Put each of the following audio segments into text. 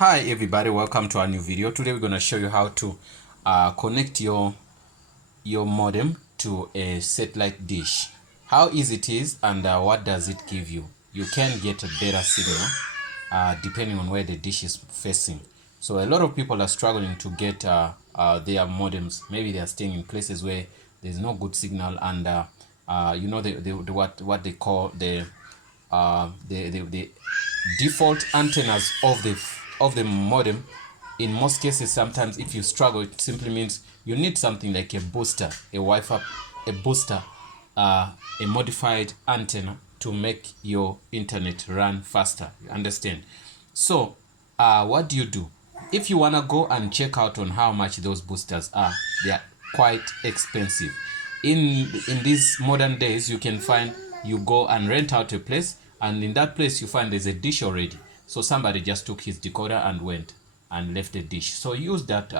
Hi everybody, welcome to our new video. Today we're going to show you how to connect your modem to a satellite dish. How easy it is and what does it give you. You can get a better signal depending on where the dish is facing. So a lot of people are struggling to get their modems. Maybe they are staying in places where there's no good signal and you know what they call the default antennas of the modem. In most cases, sometimes if you struggle, it simply means you need something like a booster, a Wi-Fi, a booster, a modified antenna to make your internet run faster. You understand? So what do? If you want to go and check out on how much those boosters are, they are quite expensive. In these modern days, you can find, you go and rent out a place, and in that place you find there's a dish already. So somebody just took his decoder and went and left a dish. So use that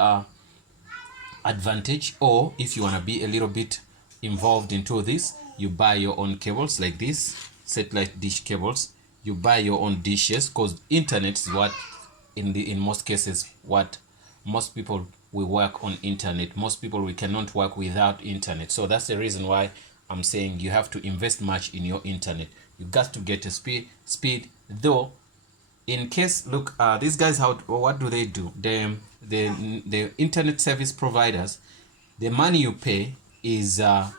advantage. Or if you want to be a little bit involved into this, you buy your own cables like this, satellite dish cables. You buy your own dishes, because internet is what in most cases what most people will work on internet. Most people, we cannot work without internet. So that's the reason why I'm saying you have to invest much in your internet. You got to get a speed though. In case, look, these guys, what do? The internet service providers, the money you pay is the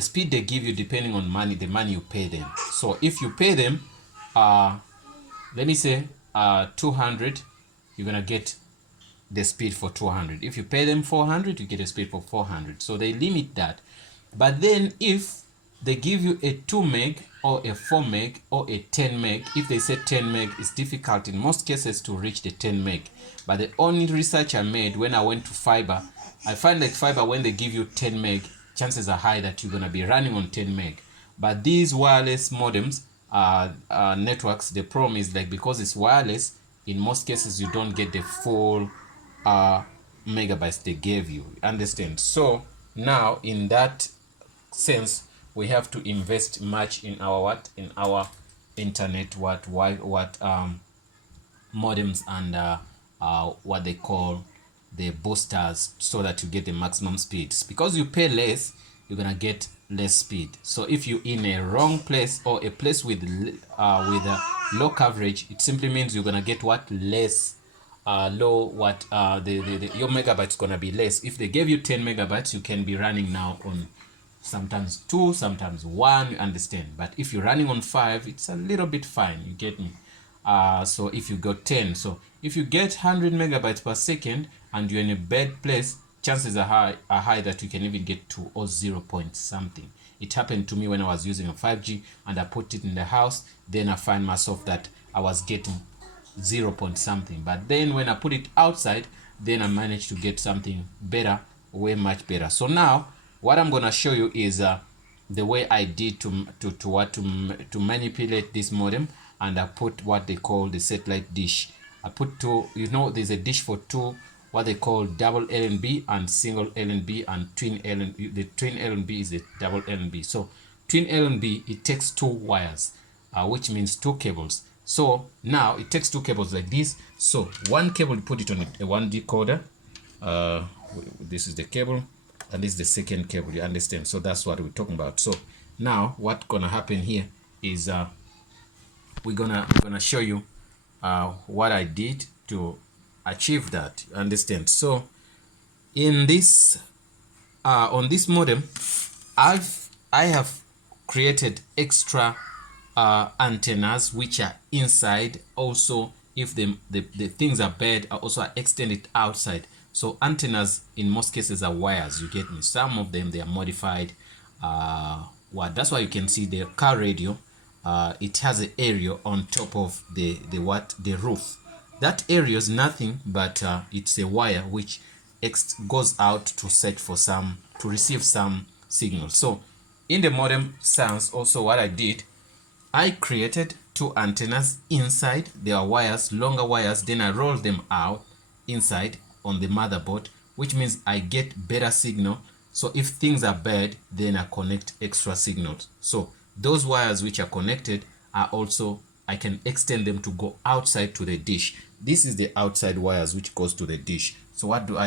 speed they give you depending on the money you pay them. So if you pay them let me say 200, you're gonna get the speed for 200. If you pay them 400, you get a speed for 400. So they limit that. But then if they give you a 2 meg or a 4 meg or a 10 meg, if they say 10 meg, it's difficult in most cases to reach the 10 meg. But the only research I made when I went to fiber, I find that fiber, when they give you 10 meg, chances are high that you're going to be running on 10 meg. But these wireless modems networks, the problem is, like, because it's wireless, in most cases you don't get the full megabytes they gave you. Understand? So now in that sense, we have to invest much in our internet, modems and what they call the boosters, so that you get the maximum speeds. Because you pay less, you're gonna get less speed. So if you're in a wrong place, or a place with a low coverage, it simply means you're gonna get less your megabytes gonna be less. If they gave you 10 megabytes, you can be running now on sometimes 2, sometimes 1, you understand. But if you're running on 5, it's a little bit fine, you get me. So if you got 10, so if you get 100 megabytes per second and you're in a bad place, chances are high that you can even get to 0 point something. It happened to me when I was using a 5G and I put it in the house. Then I find myself that I was getting 0 point something. But then when I put it outside, then I managed to get something better, way much better. So now what I'm gonna show you is the way I did to manipulate this modem, and I put what they call the satellite dish. I put two, there's a dish for two, what they call double LNB and single LNB and twin LNB. The twin LNB is a double LNB. So twin LNB, it takes 2 wires, which means 2 cables. So now it takes 2 cables like this. So one cable, you put it on a one decoder. This is the cable, and this is the second cable. You understand? So that's what we're talking about. So now what's gonna happen here is we're gonna show you what I did to achieve that. You understand? So in this on this modem, I have created extra antennas which are inside. Also, if the things are bad, I also extended outside. So antennas in most cases are wires, you get me. Some of them, they are modified. That's why you can see the car radio, it has an area on top of the roof. That area is nothing but it's a wire which goes out to search for to receive some signal. So in the modem sounds, also what I did, I created 2 antennas inside. There are wires, longer wires, then I roll them out inside on the motherboard, which means I get better signal. So if things are bad, then I connect extra signals. So those wires which are connected are also I can extend them to go outside to the dish. This is the outside wires which goes to the dish. So what do?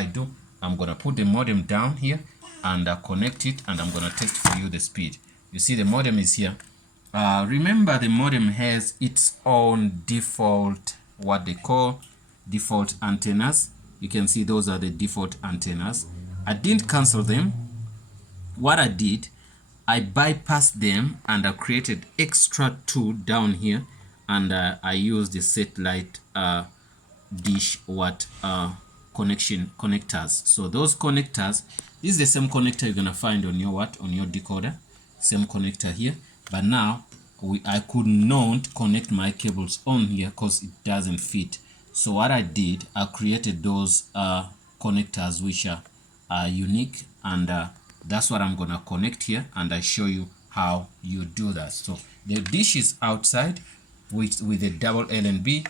I'm gonna put the modem down here and connect it, and I'm gonna test for you the speed. You see the modem is here. Remember, the modem has its own default, what they call default antennas. You can see those are the default antennas. I didn't cancel them. What I did, I bypassed them and I created extra two down here, and I used the satellite dish connection connectors. So those connectors, this is the same connector you're gonna find on your decoder, same connector here. But now I could not connect my cables on here because it doesn't fit. So what I did, I created those connectors which are unique, and that's what I'm gonna connect here, and I show you how you do that. So the dish is outside with a double LNB.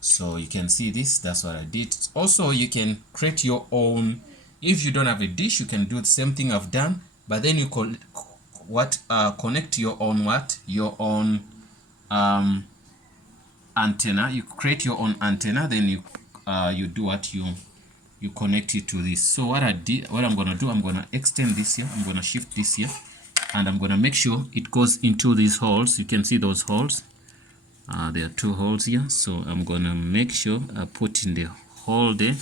So you can see this, that's what I did. Also, you can create your own. If you don't have a dish, you can do the same thing I've done, but then you connect your own antenna. You create your own antenna, then you do what you connect it to this. So what I'm gonna do, I'm gonna extend this here, I'm gonna shift this here, and I'm gonna make sure it goes into these holes. You can see those holes. There are two holes here, so I'm gonna make sure I put in the hole there.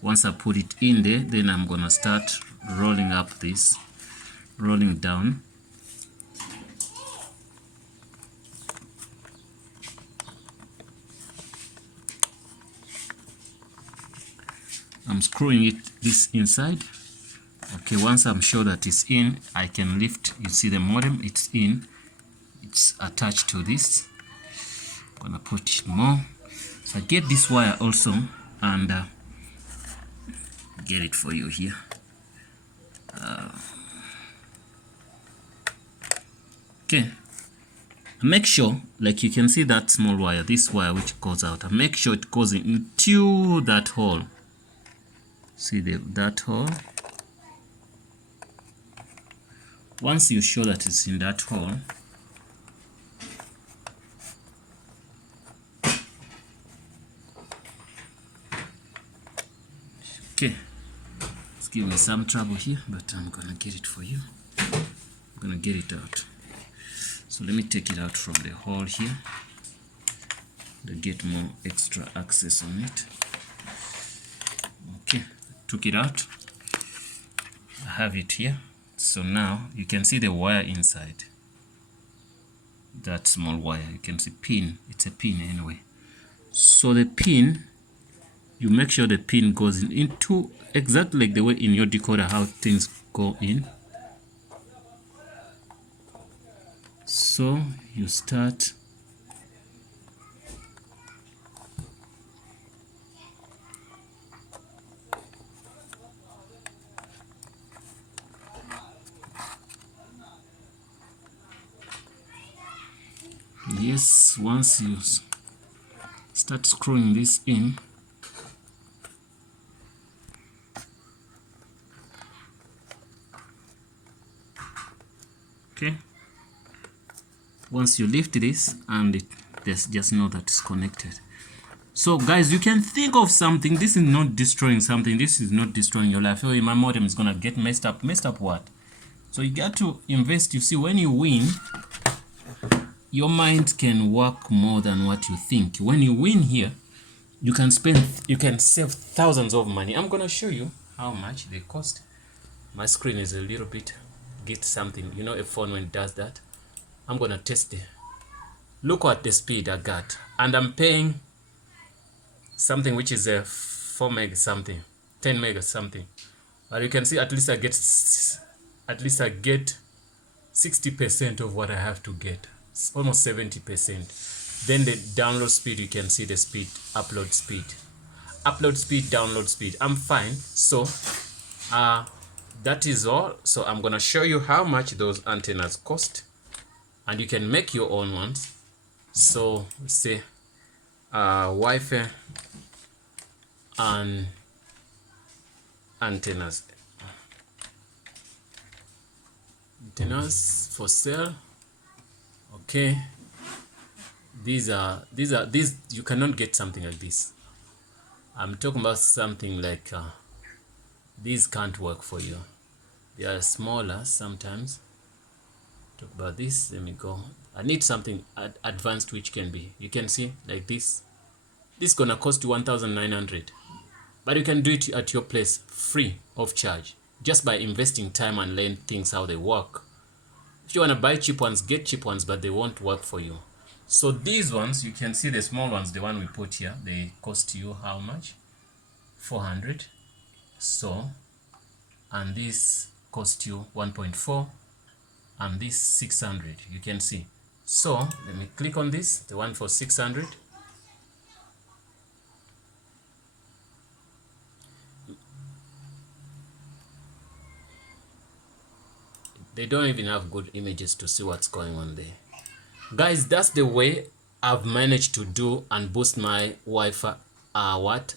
Once I put it in there, then I'm gonna start rolling up this, rolling down. I'm screwing this inside. Okay, once I'm sure that it's in, I can lift. You see the modem, it's in, it's attached to this. I'm gonna put it more. So I get this wire also, and get it for you here. Okay, make sure, like you can see that small wire, this wire which goes out, I make sure it goes into that hole. See that hole. Once you're sure that it's in that hole, okay, it's giving me some trouble here, but I'm gonna get it for you. I'm gonna get it out. So let me take it out from the hole here to get more extra access on it. Okay, took it out. I have it here. So now you can see the wire inside. That small wire, you can see pin. It's a pin anyway. So the pin, you make sure the pin goes into exactly like the way in your decoder how things go in. So you start once you start screwing this in, okay, once you lift this, and just know that it's connected. So guys, you can think of something. This is not destroying something. This is not destroying your life. Oh, my modem is gonna get messed up. Messed up what? So you got to invest. You see, when you win, your mind can work more than what you think. When you win here, you can save thousands of money. I'm gonna show you how much they cost. My screen is a little bit, get something, you know, a phone when it does that. I'm gonna test it. Look at the speed I got, and I'm paying something which is a 4 meg something, 10 meg something. But you can see at least I get 60% of what I have to get. It's almost 70%. Then the download speed, you can see the speed, upload speed, download speed. I'm fine. So that is all. So I'm gonna show you how much those antennas cost, and you can make your own ones. So say Wi-Fi and antennas for sale. Okay, these you cannot get something like this. I'm talking about something like these can't work for you. They are smaller sometimes. Talk about this. Let me go. I need something advanced which can be, you can see like this. This is gonna cost you 1,900, but you can do it at your place free of charge, just by investing time and learn things how they work. If you want to buy cheap ones, get cheap ones, but they won't work for you. So these ones, you can see the small ones, the one we put here, they cost you how much? 400. So, and this cost you 1.4, and this 600, you can see. So let me click on this, the one for 600. They don't even have good images to see what's going on there. Guys, that's the way I've managed to do and boost my Wi-Fi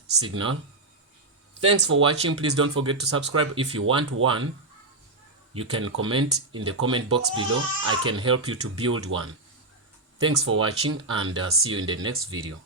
signal. Thanks for watching. Please don't forget to subscribe. If you want one, you can comment in the comment box below. I can help you to build one. Thanks for watching, and see you in the next video.